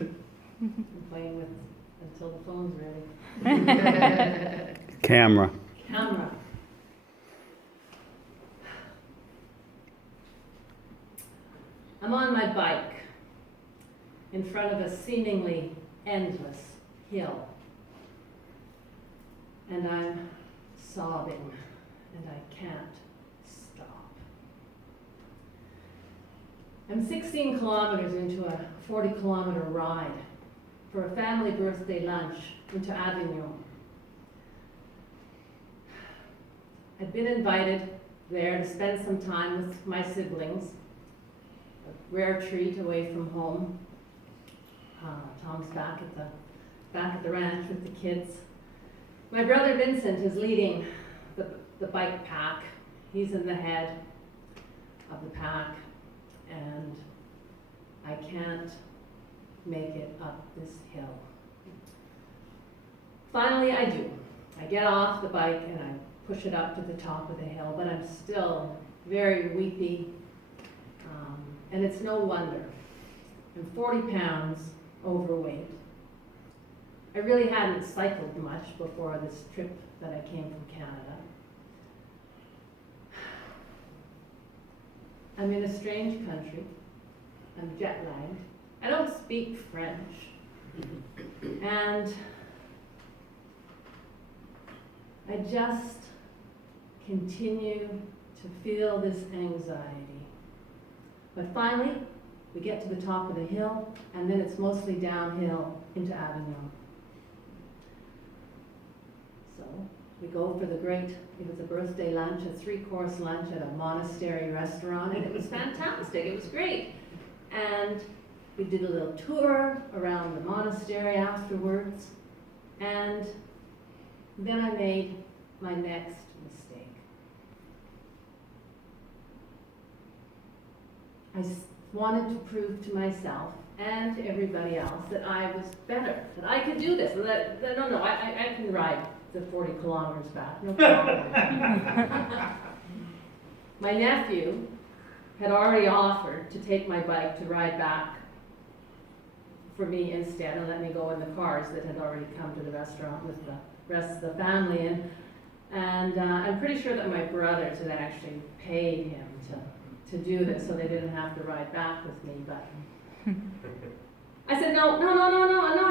I'm playing with until the phone's ready. Camera. Camera. I'm on my bike in front of a seemingly endless hill. And I'm sobbing, and I can't stop. I'm 16 kilometers into a 40-kilometer ride for a family birthday lunch into Avignon. I'd been invited there to spend some time with my siblings, a rare treat away from home. Tom's back at the ranch with the kids. My brother Vincent is leading the bike pack. He's in the head of the pack, and I can't make it up this hill. Finally, I do. I get off the bike and I push it up to the top of the hill, but I'm still very weepy, and it's no wonder. I'm 40 pounds overweight. I really hadn't cycled much before this trip that I came from Canada. I'm in a strange country. I'm jet lagged. I don't speak French. And I just continue to feel this anxiety. But finally, we get to the top of the hill, and then it's mostly downhill into Avignon. So we go for it was a birthday lunch, a 3-course lunch at a monastery restaurant, and it was fantastic, it was great. And we did a little tour around the monastery afterwards, and then I made my next mistake. I wanted to prove to myself and to everybody else that I was better, that I could do this, I can ride the 40 kilometers back, no problem. My nephew had already offered to take my bike to ride back for me instead and let me go in the cars that had already come to the restaurant with the rest of the family. And I'm pretty sure that my brothers had actually paid him to do this so they didn't have to ride back with me. But I said, no, I'm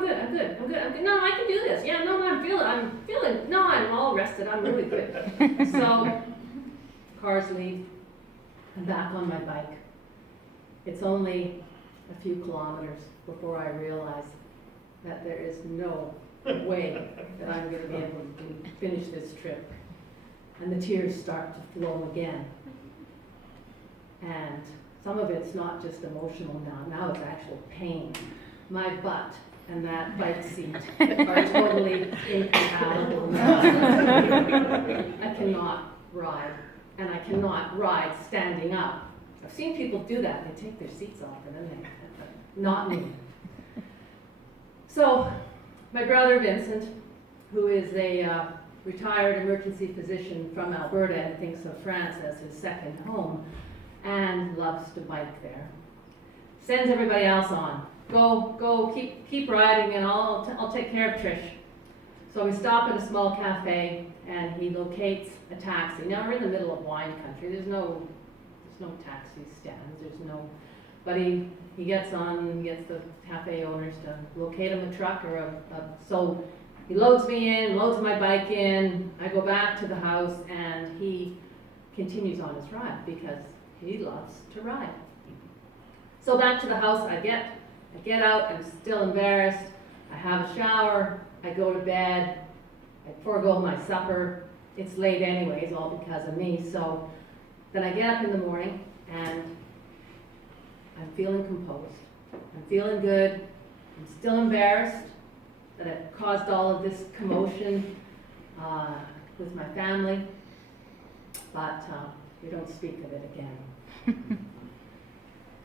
good. No, I can do this. Yeah, I'm all rested. I'm really good. So cars leave. I'm back on my bike. It's only a few kilometers before I realize that there is no way that I'm going to be able to finish this trip. And the tears start to flow again. And some of it's not just emotional now it's actual pain. My butt and that bike seat are totally incompatible now. I cannot ride, and I cannot ride standing up. I've seen people do that. They take their seats off and then not me. So my brother Vincent, who is a retired emergency physician from Alberta and thinks of France as his second home and loves to bike there, sends everybody else on. Go, keep riding, and I'll take care of Trish. So we stop at a small cafe, and he locates a taxi. Now we're in the middle of wine country. There's no taxi stands. But he gets the cafe owners to locate him a truck so he loads me in, loads my bike in. I go back to the house, and he continues on his ride because he loves to ride. So back to the house, I get out, I'm still embarrassed, I have a shower, I go to bed, I forego my supper. It's late anyways, all because of me. So then I get up in the morning, and I'm feeling composed. I'm feeling good. I'm still embarrassed that I've caused all of this commotion with my family, but we don't speak of it again.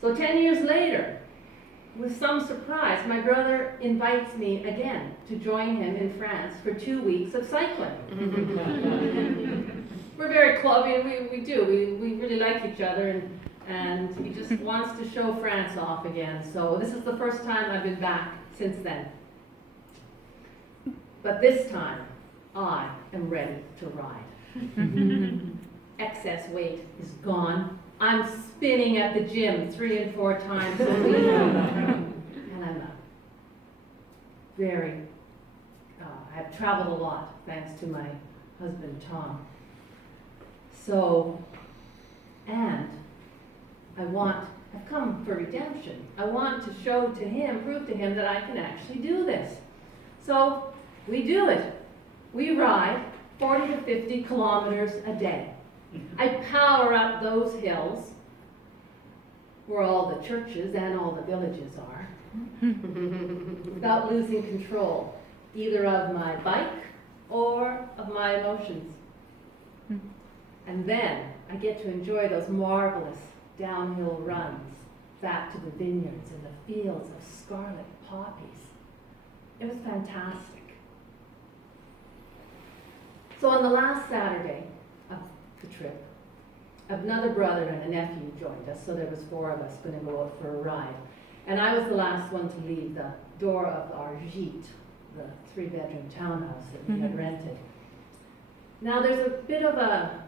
So 10 years later, with some surprise, my brother invites me again to join him in France for 2 weeks of cycling. We're very close. We really like each other, and and he just wants to show France off again. So this is the first time I've been back since then. But this time, I am ready to ride. Excess weight is gone. I'm spinning at the gym 3 and 4 times a week. And I'm I've traveled a lot thanks to my husband, Tom. So, and I've come for redemption. I want to show to him, prove to him that I can actually do this. So, we do it. We ride 40 to 50 kilometers a day. I power up those hills where all the churches and all the villages are without losing control, either of my bike or of my emotions. And then I get to enjoy those marvelous downhill runs back to the vineyards and the fields of scarlet poppies. It was fantastic. So on the last Saturday of the trip, another brother and a nephew joined us, so there was 4 of us going to go out for a ride. And I was the last one to leave the door of our gîte, the 3-bedroom townhouse that we had rented. Now there's a bit of a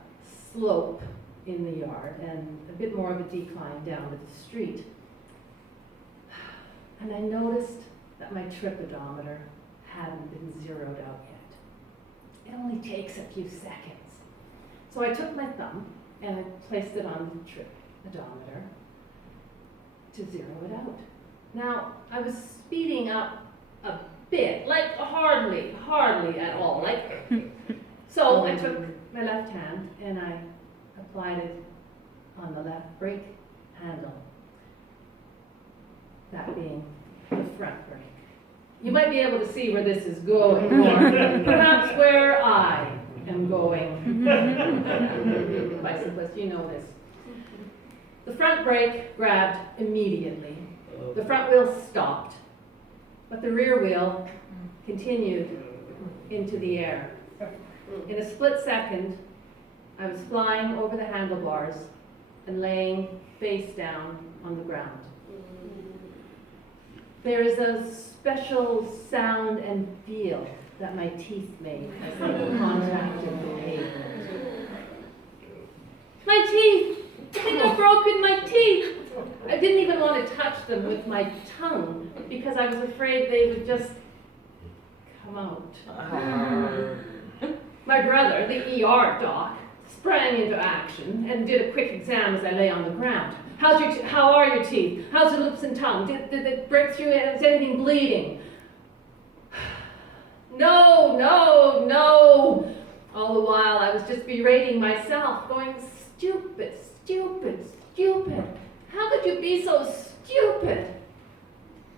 slope in the yard and a bit more of a decline down to the street. And I noticed that my trip odometer hadn't been zeroed out yet. It only takes a few seconds. So I took my thumb and I placed it on the trip odometer to zero it out. Now, I was speeding up a bit, like hardly at all. So I took my left hand and I applied it on the left brake handle, that being the front brake. You might be able to see where this is going, or perhaps where I am going. Bicyclist, you know this. The front brake grabbed immediately. The front wheel stopped, but the rear wheel continued into the air. In a split second, I was flying over the handlebars and laying face down on the ground. There is a special sound and feel that my teeth made as they contacted the pavement. My teeth! I think I've broken my teeth! I didn't even want to touch them with my tongue because I was afraid they would just come out. My brother, the ER doc, sprang into action and did a quick exam as I lay on the ground. How are your teeth? How's your lips and tongue? Did it break through? Is anything bleeding? No. All the while I was just berating myself, going, stupid. How could you be so stupid?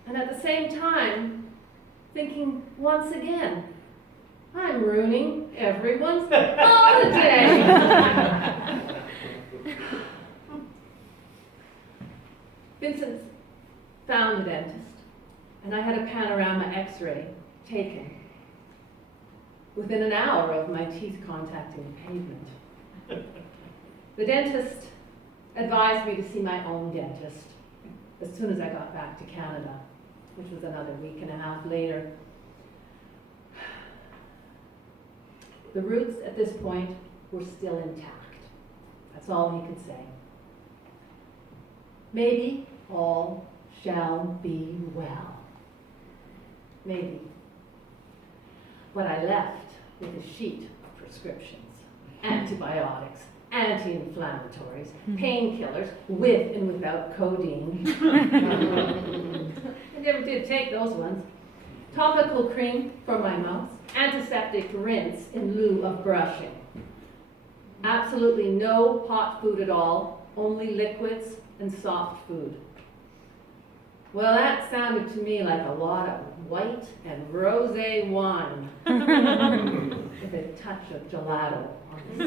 And at the same time, thinking once again, I'm ruining everyone's holiday. Vincent found a dentist, and I had a panorama x-ray taken within an hour of my teeth contacting the pavement. The dentist advised me to see my own dentist as soon as I got back to Canada, which was another week and a half later. The roots at this point were still intact. That's all he could say. Maybe all shall be well. Maybe. But I left with a sheet of prescriptions, antibiotics, anti-inflammatories, painkillers, with and without codeine. I never did take those ones. Topical cream for my mouth, antiseptic rinse in lieu of brushing. Absolutely no hot food at all, only liquids and soft food. Well, that sounded to me like a lot of white and rosé wine with a touch of gelato on the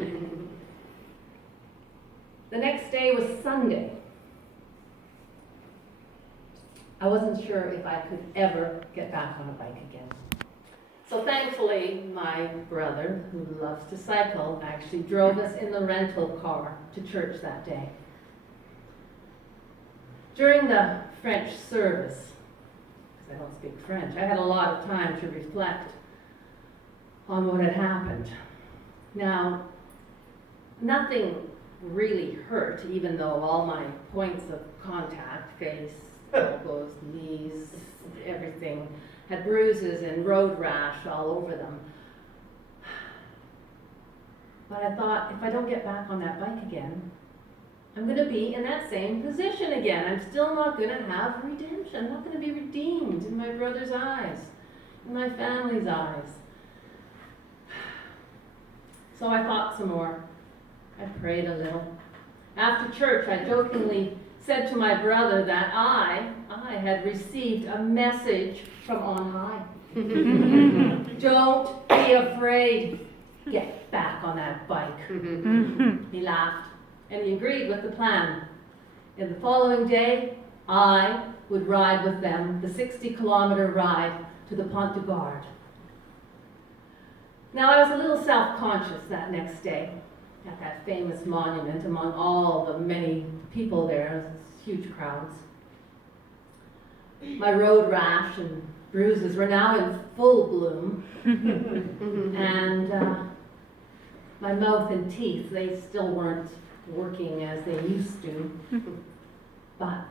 side. The next day was Sunday. I wasn't sure if I could ever get back on a bike again. So thankfully, my brother, who loves to cycle, actually drove us in the rental car to church that day. During the French service, because I don't speak French, I had a lot of time to reflect on what had happened. Now, nothing really hurt, even though all my points of contact, face, elbows, knees, everything, had bruises and road rash all over them. But I thought, if I don't get back on that bike again, I'm going to be in that same position again. I'm still not going to have redemption. I'm not going to be redeemed in my brother's eyes, in my family's eyes. So I thought some more. I prayed a little. After church, I jokingly said to my brother that I had received a message from on high. Don't be afraid. Get back on that bike. He laughed, and he agreed with the plan. And the following day, I would ride with them the 60-kilometer ride to the Pont de Garde. Now, I was a little self-conscious that next day at that famous monument among all the many people there, huge crowds. My road rash and bruises were now in full bloom, and my mouth and teeth, they still weren't working as they used to, but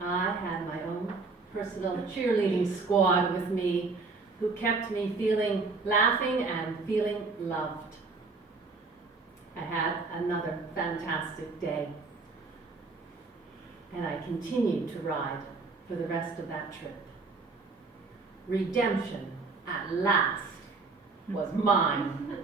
I had my own personal cheerleading squad with me who kept me laughing and feeling loved. I had another fantastic day, and I continued to ride for the rest of that trip. Redemption, at last, was mine.